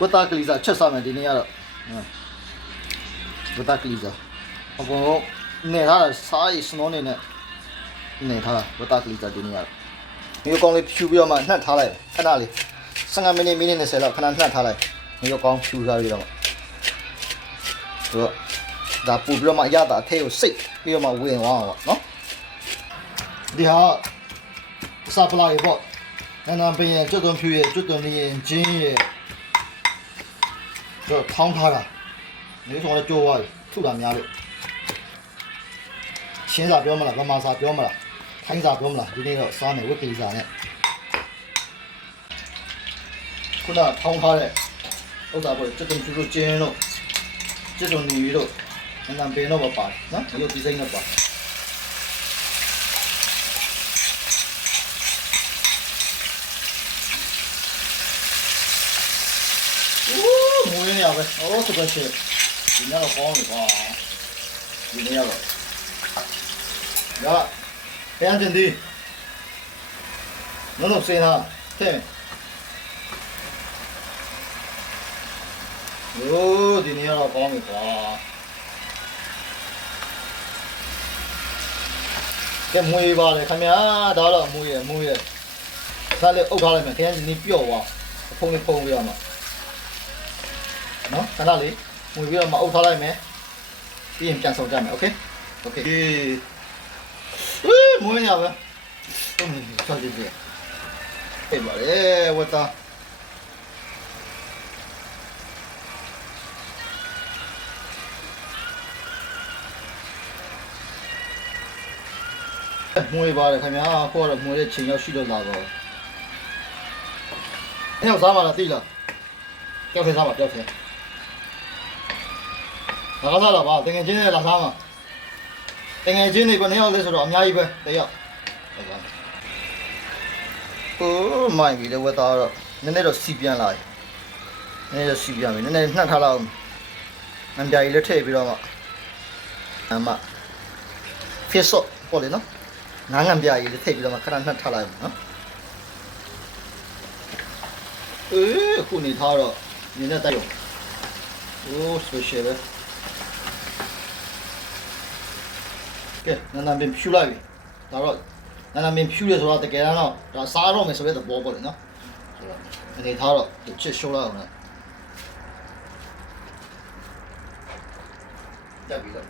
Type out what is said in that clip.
ဝတ်သားကလေးစားချက်စားမယ်ဒီနေ့ကတော့ဝတ်သားကလေးစားအပေါ်နေထားတာစားရစနိုးနေနဲ့နေထားတာဝတ်သားကလေးစားဒီနေ့ကတော့မျိုးကောင်းလေးဖြူပြီးတော့မှနှက်ထားလိုက်ခဏလေး15မိနစ်20လောက်ခဏနှက်ထားလိုက်မျိုးကောင်းဖြူစားပြီးတော့ဆိုတော့ဒါပူပြီးတော့မှအရသာအထဲကိုစိတ်ပြီးတော့မှဝင်သွားအောင်ပေါ့နော်ဒီဟာစပလာရေပေါ့နာပင်ရဲ့ကျွတ်သွန်ဖြူရဲ့ကျွတ်သွန်လေးရဲ့ဂျင်းရဲ့တော့ထောင်းထားတာမျိုးဆောင်လည်းကြိုးသွားပြီထုတာများလို့ချင်းစာပြောမလားဗမာစာပြောမလားထိုင်းစာပြောမလားဒီနေ့တော့စားမယ်ဝက်ကလေးစာနဲ့ခုနထောင်းထားတဲ့ဥစ္စာပေါ့ကျွတ်သွန်ဖြူတို့ဂျင်းတို့ကျွတ်သွန်နီတို့နာပင်တော့ပါနော်ဒီလိုဒီဇိုင်းတော့ပါမွေးနေရပဲ။အော်ဆိုတော့ရှေ့ဒီနေ့တော့ကောင်းတယ်ကွာ။ဒီနေ့ကတော့ရ။ပြန်တင်ဒီ။နော်စေးနာတဲ့။โอ้ဒီနေ့ကတော့ကောင်းတယ်ကွာ။ကဲမွေးပါလေခင်ဗျာ။ဒါတော့မွေးရ။ဒါလည်းအုပ်ထားလိုက်မယ်။ခင်ဗျာဒီနေ့ပြော့သွား။ဖုံးလေးဖုံးပြရမှာ။နော်ခဏလေးငွေပြီးတော့မအုပ်ထားလိုက်မယ်ပြီးရင်ပြန်ဆောင်ကြမယ်โอเคမွေးရပဲဆောက်ကြည့်ပြေပါလေဝတ်တာမွေးပါတယ်ခင်ဗျာခေါ်တော့မွေးတဲ့ချိန်ရောက်ရှိတော့လာတော့အဲ့တော့စားမလားသိလားကြောက်ခဲစားပါကြောက်ခဲလာစားလာပါတငယ်ချင်းနဲ့လာစားမှာတငယ်ချင်းတွေဘယ်နှစ်ယောက်လဲဆိုတော့အများကြီးပဲတယောက်ဟိုးမိုင်းပြီးတော့ဝတ်သားတော့နည်းနည်းတော့စီပြန်လာနည်းနည်းတော့စီပြန်ပြီနည်းနည်းနှက်ထားလောက်ငန်းပြာကြီးလည်းထည့်ပြီးတော့မှအမဖစ်ဆော့ပေါ့လေနော်ငန်းပြာကြီးလည်းထည့်ပြီးတော့မှခဏနှက်ထားလိုက်နော်ခုနေထားတော့နည်းနည်းတိုက်ရောโอ้ special ပဲကဲနာနာပင်ဖြူလိုက်ပြီဒါတော့နာနာပင်ဖြူရဆိုတော့တကယ်တော့ဒါစားတော့မယ်ဆိုတဲ့သဘောပေါ့လေနော်ဆိုတော့အနေထားတော့ချစ်ရှိုးလိုက်အောင်လားတက်ပြီတော့